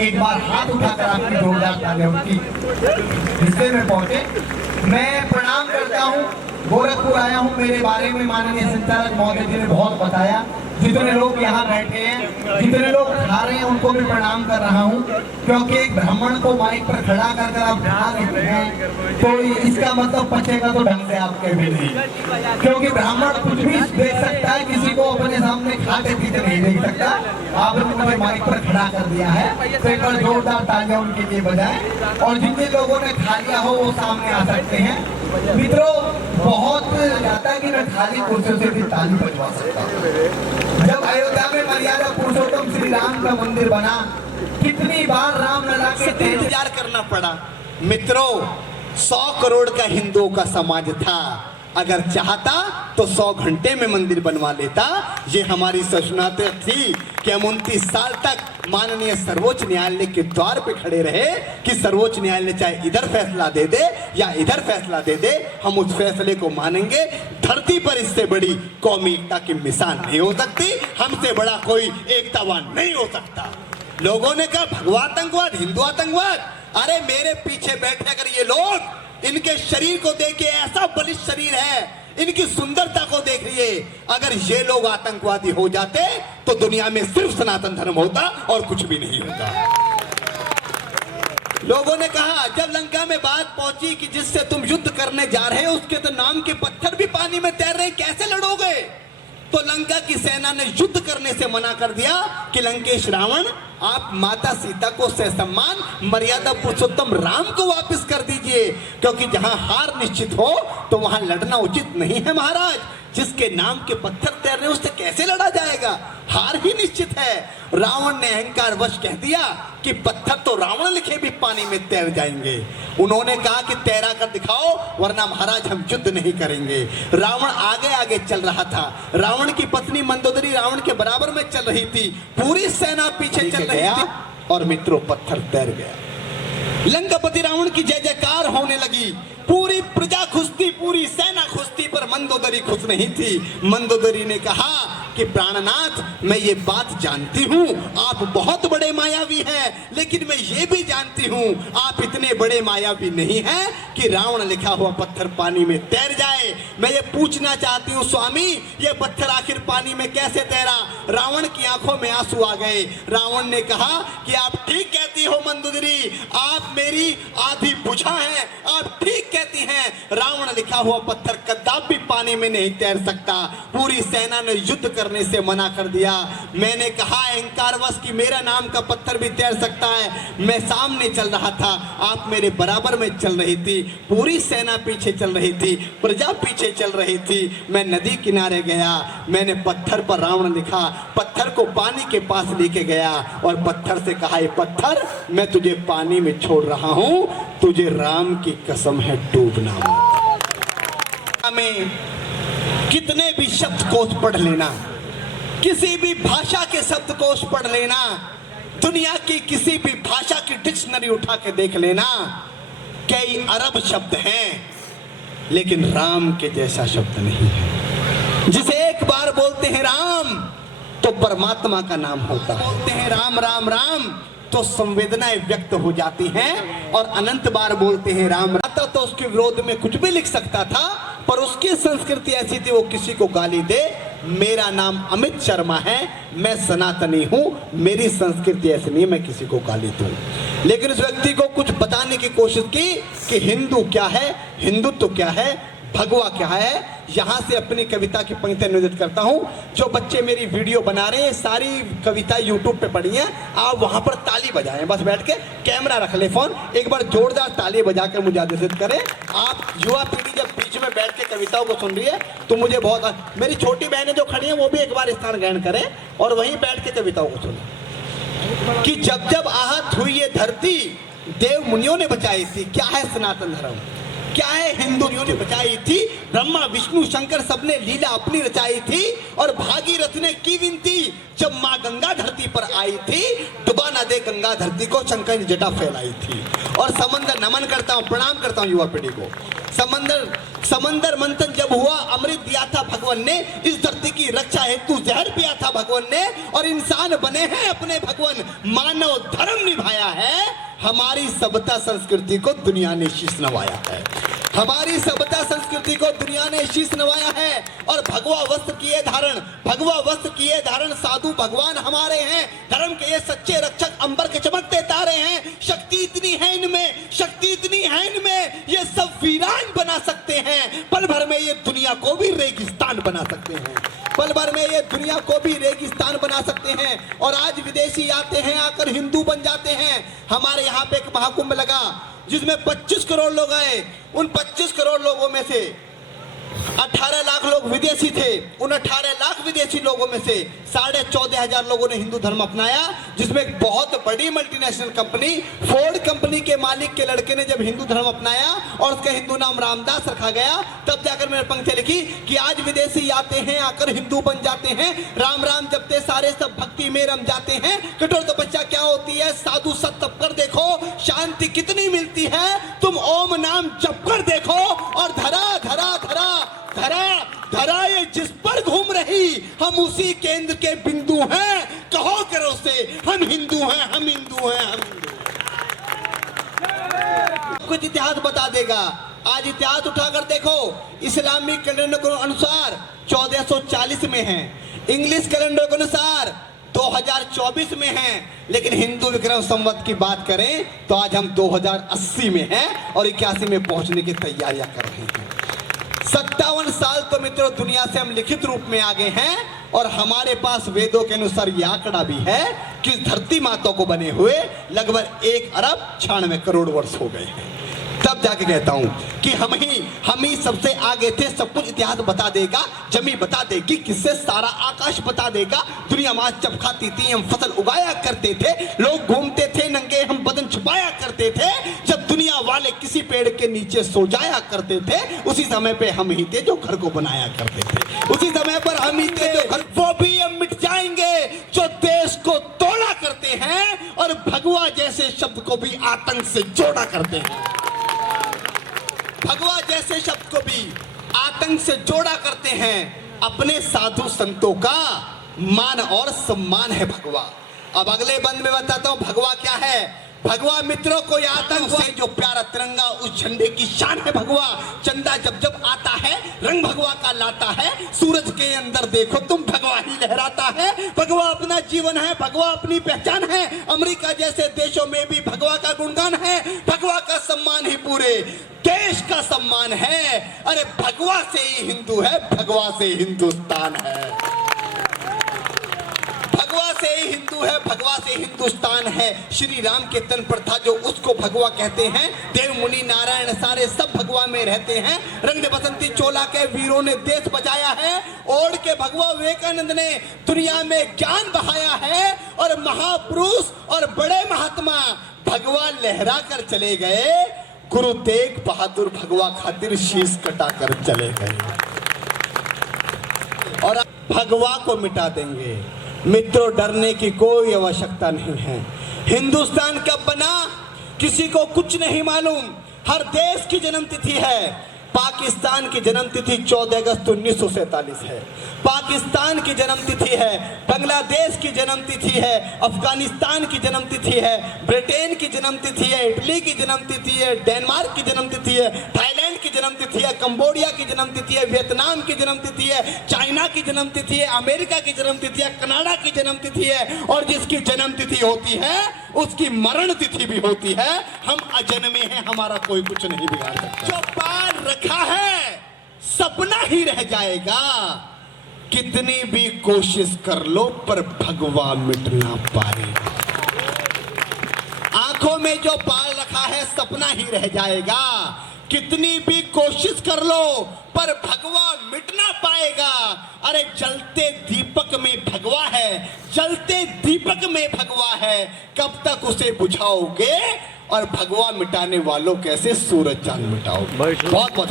एक बार हाथ उठाकर आपकी जोरदार तालियों की हिस्से में पहुंचे। मैं प्रणाम करता हूं, गोरखपुर आया हूं, मेरे बारे में माननीय संचालक महोदय जी ने बहुत बताया। जितने लोग यहाँ बैठे हैं, जितने लोग खा रहे हैं, उनको भी प्रणाम कर रहा हूँ, क्योंकि एक ब्राह्मण को माइक पर खड़ा कर आप खा रहे हैं तो इसका मतलब पचेगा तो ढंग से आपके भी नहीं, क्योंकि ब्राह्मण कुछ भी देख सकता है, किसी को अपने सामने खाते पीते नहीं देख सकता। आपने मुझे माइक पर खड़ा कर दिया है तो एक बार जोरदार तालियां उनके लिए बजाएं, और जितने लोगों ने खा लिया हो वो सामने आ सकते हैं। मित्रों, बहुत जाता है कि मैं खाली कुर्सियों से भी ताली बजवा सकता हूँ। जब अयोध्या में मर्यादा पुरुषोत्तम श्री राम का मंदिर बना, कितनी बार राम लला के इंतजार करना पड़ा। मित्रों, 100 करोड़ का हिंदुओं का समाज था, अगर चाहता तो 100 घंटे में मंदिर बनवा लेता। ये हमारी सशनात थी कि हम 29 साल तक माननीय सर्वोच्च न्यायालय के द्वार पे खड़े रहे कि सर्वोच्च न्यायालय चाहे इधर फैसला दे दे या इधर फैसला दे दे, हम उस फैसले को मानेंगे। धरती पर इससे बड़ी कौमी एकता की मिसाल नहीं हो सकती, हमसे बड़ा कोई एकतावान नहीं हो सकता। लोगों ने कहा भगवा आतंकवाद, हिंदू आतंकवाद। अरे मेरे पीछे बैठे अगर ये लोग, इनके शरीर को देखिए, ऐसा बलिष्ठ शरीर है, इनकी सुंदरता को देखिए। अगर ये लोग आतंकवादी हो जाते तो दुनिया में सिर्फ सनातन धर्म होता और कुछ भी नहीं होता। लोगों ने कहा, जब लंका में बात पहुंची कि जिससे तुम युद्ध करने जा रहे हो उसके तो नाम के पत्थर भी पानी में तैर रहे, कैसे लड़ोगे? तो लंका की सेना ने युद्ध करने से मना कर दिया कि लंकेश रावण, आप माता सीता को ससम्मान मर्यादा पुरुषोत्तम राम को वापस कर दीजिए, क्योंकि जहां हार निश्चित हो तो वहां लड़ना उचित नहीं है महाराज। जिसके नाम के पत्थर तैर रहे उससे कैसे लड़ा जाएगा? हार ही निश्चित है। रावण ने अहंकार वश कह दिया कि पत्थर तो रावण लिखे भी पानी में तैर जाएंगे। उन्होंने कहा कि तैरा कर दिखाओ वरना महाराज हम युद्ध नहीं करेंगे। रावण आगे आगे चल रहा था। रावण की पत्नी मंदोदरी रावण के बराबर में चल रही थी, पूरी सेना पीछे चल रही थी, और मित्रों पत्थर तैर गया। लंकापति रावण की जय जयकार होने लगी, पूरी प्रजा खुश थी, पूरी सेना खुश थी, पर मंदोदरी खुश नहीं थी। मंदोदरी ने कहा कि प्राणनाथ, मैं ये बात जानती हूँ आप बहुत बड़े मायावी हैं, लेकिन मैं ये भी जानती हूँ आप इतने बड़े मायावी नहीं हैं कि रावण लिखा हुआ पत्थर पानी में तैर जाए। मैं ये पूछना चाहती हूँ स्वामी, ये पत्थर आखिर पानी में कैसे तैरा? रावण की आंखों में आंसू आ गए। रावण ने कहा कि आप ठीक कहती हो मंदोदरी, आप मेरी आधी बुझा हैं, आप ठीक कहती हैं। रावण लिखा हुआ पत्थर कदापि पानी में नहीं तैर सकता। पूरी सेना ने युद्ध करने से मना कर दिया। मैंने कहा अहंकारवश कि मेरा नाम का पत्थर भी तैर सकता है। मैं सामने चल रहा था, आप मेरे बराबर में चल रही थी, पूरी सेना पीछे चल रही थी, प्रजा पीछे चल रही थी। मैं नदी किनारे गया, मैंने पत्थर पर रावण लिखा, पत्थर को पानी के पास लेके गया और पत्थर से कहा, पत्थर मैं तुझे पानी में छोड़ रहा हूं, तुझे राम की कसम है डूबना मत। में कितने भी शब्दकोश पढ़ लेना, किसी भी भाषा के शब्दकोश पढ़ लेना, दुनिया की किसी भी भाषा की डिक्शनरी उठा के देख लेना, कई अरब शब्द हैं लेकिन राम के जैसा शब्द नहीं है। जिसे एक बार बोलते हैं राम तो परमात्मा का नाम होता है, बोलते हैं राम राम राम तो संवेदनाएं व्यक्त हो जाती हैं, और अनंत बार बोलते हैं राम राम तो उसके विरोध में कुछ भी लिख सकता था, पर उसकी संस्कृति ऐसी थी वो किसी को गाली दे। मेरा नाम अमित शर्मा है, मैं सनातनी हूं, मेरी संस्कृति ऐसी नहीं मैं किसी को गाली दूं। लेकिन उस व्यक्ति को कुछ बताने की कोशिश की कि हिंदू क्या है, हिंदुत्व क्या है, भगवा क्या है। यहाँ से अपनी कविता की पंक्तियां निवेदित करता हूँ। जो बच्चे मेरी वीडियो बना रहे हैं, सारी कविता यूट्यूब पे पड़ी हैं, आप वहाँ पर ताली बजाएं, बस बैठ के कैमरा रख ले फोन, एक बार जोरदार ताली बजाकर मुझे आदेशित करें। आप युवा पीढ़ी जब बीच में बैठ के कविताओं को सुन रही है तो मुझे बहुत, मेरी छोटी बहनें जो खड़ी हैं वो भी एक बार स्थान ग्रहण करें और वहीं बैठ के कविताओं को सुने कि जब जब आहत हुई ये धरती देव मुनियों ने बचाई थी। क्या है सनातन धर्म, क्या है हिंदुओं ने बचाई थी? ब्रह्मा विष्णु शंकर सबने लीला अपनी रचाई थी, और भागीरथ ने की विनती जब माँ गंगा धरती पर आई थी, डुबा न दे गंगा धरती को, शंकर ने जटा फैलाई थी। और समंदर नमन करता हूं, प्रणाम करता हूं युवा पीढ़ी को। समंदर मंथन जब हुआ, अमृत दिया था भगवान ने, इस धरती की रक्षा हेतु जहर पिया था भगवान ने, और इंसान बने हैं अपने भगवान, मानव धर्म निभाया है, हमारी सभ्यता संस्कृति को दुनिया ने शीश नवाया है, हमारी सभ्यता संस्कृति को दुनिया ने शीश नवाया है। और भगवा वस्त्र किए धारण साधु भगवान हमारे हैं, धर्म के ये सच्चे रक्षक, अंबर के चमकते तारे हैं। शक्ति इतनी है इनमें, ये सब वीरान बना सकते हैं, पल भर में ये दुनिया को भी रेगिस्तान बना सकते हैं, पल भर में ये दुनिया को भी रेगिस्तान बना सकते हैं। और आज विदेशी आते हैं, आकर हिंदू बन जाते हैं। हमारे यहाँ पे एक महाकुंभ लगा जिसमें 25 करोड़ लोग आए, उन 25 करोड़ लोगों में से 18 लाख लोग विदेशी थे। उन 18 लाख विदेशी लोगों में से 14,500 लोगों ने हिंदू धर्म अपनाया, जिसमें एक बहुत बड़ी मल्टीनेशनल कंपनी फोर्ड कंपनी के मालिक के लड़के ने जब हिंदू धर्म अपनाया और उसका हिंदू नाम रामदास रखा गया, तब जाकर मैंने पंक्ति लिखी कि आज विदेशी आते हैं, आकर हिंदू बन जाते हैं, राम राम जपते सारे सब भक्ति में रम जाते हैं। कठोर तपस्या क्या होती है, साधु सत तप कर देखो, शांति कितनी मिलती है, तुम ओम नाम जप कर देखो। और धरा धरा धरा धरा धरा ये जिस पर घूम रही, हम उसी केंद्र के बिंदु हैं, कहो करो से हम हिंदू हैं, हम हिंदू हैं, हम हिंदू हैं। कुछ इतिहास बता देगा। आज इतिहास उठाकर देखो, इस्लामिक कैलेंडर के अनुसार 1440 में है, इंग्लिश कैलेंडर के अनुसार 2024 में है, लेकिन हिंदू विक्रम संवत की बात करें तो आज हम 2080 में हैं और 81 में पहुंचने की तैयारियां कर रहे हैं। 57 साल तो मित्रों दुनिया से हम लिखित रूप में आगे हैं, और हमारे पास वेदों के अनुसार यह आंकड़ा भी है कि इस धरती माता को बने हुए लगभग 1 अरब 96 करोड़ वर्ष हो गए हैं। तब जाके कहता हूं कि हम ही सबसे आगे थे। सब कुछ इतिहास बता देगा, जमी बता देगी, किससे सारा आकाश बता देगा। दुनिया माँ जब खाती थी हम फसल उगाया करते थे, लोग घूमते थे नंगे हम बदन छुपाया करते थे, जब दुनिया वाले किसी पेड़ के नीचे सो जाया करते थे, उसी समय पे हम ही थे जो घर को बनाया करते थे, उसी समय पर हम ही थे जो घर, वो भी हम मिट जाएंगे जो देश को तोड़ा करते हैं और भगवा जैसे शब्द को भी आतंक से जोड़ा करते हैं। भगवा जैसे शब्द को भी आतंक से जोड़ा करते हैं। अपने साधु संतों का मान और सम्मान है भगवा। अब अगले बंद में बताता हूं भगवा क्या है। भगवा मित्रों को आतंक से जो प्यारा तिरंगा, उस झंडे की शान है भगवा। चंदा जब जब आता है रंग भगवा का लाता है, सूरज के अंदर देखो तुम भगवा ही लहराता है। भगवा अपना जीवन है, भगवा अपनी पहचान है। अमेरिका जैसे देशों में भी भगवा का गुणगान है, भगवा का सम्मान ही पूरे देश का सम्मान है। अरे भगवा से ही हिंदू है, भगवा से हिंदुस्तान है, भगवा से ही हिंदू है, भगवा से हिंदुस्तान है। श्री राम के तन पर था जो उसको भगवा कहते हैं। देव मुनि नारायण सारे सब भगवा में रहते हैं। रंग बसंती चोला के वीरों ने देश बचाया है। ओढ़ के भगवा विवेकानंद ने दुनिया में ज्ञान बहाया है। और महापुरुष और बड़े महात्मा भगवा लहरा कर चले गए। गुरु तेग बहादुर भगवा खातिर शीश कटा कर चले गए और भगवा को मिटा देंगे। मित्रों डरने की कोई आवश्यकता नहीं है। हिंदुस्तान कब बना किसी को कुछ नहीं मालूम। हर देश की जन्म तिथि है। पाकिस्तान की जन्म तिथि 14 अगस्त 1947 है। पाकिस्तान की जन्म तिथि है। बांग्लादेश की जन्म तिथि है। अफगानिस्तान की जन्म तिथि है। ब्रिटेन की जन्म तिथि है। इटली की जन्म तिथि है। डेनमार्क की जन्म तिथि है। थाईलैंड की जन्म तिथि है। कंबोडिया की जन्म तिथि है। वियतनाम की जन्म तिथि है। चाइना की जन्म तिथि है। अमेरिका की जन्म तिथि है। कनाडा की जन्म तिथि है। और जिसकी जन्म तिथि होती है उसकी मरण तिथि भी होती है। हम अजन्मे हैं, हमारा कोई कुछ नहीं बिगाड़ सकता। जो पार रखा है सपना ही रह जाएगा। कितनी भी कोशिश कर लो पर भगवा मिट ना पाएगा। आंखों में जो पाल रखा है सपना ही रह जाएगा। कितनी भी कोशिश कर लो पर भगवा मिट ना पाएगा। अरे जलते दीपक में भगवा है, जलते दीपक में भगवा है। कब तक उसे बुझाओगे और भगवा मिटाने वालों कैसे सूरज चांद मिटाओगे। बहुत बहुत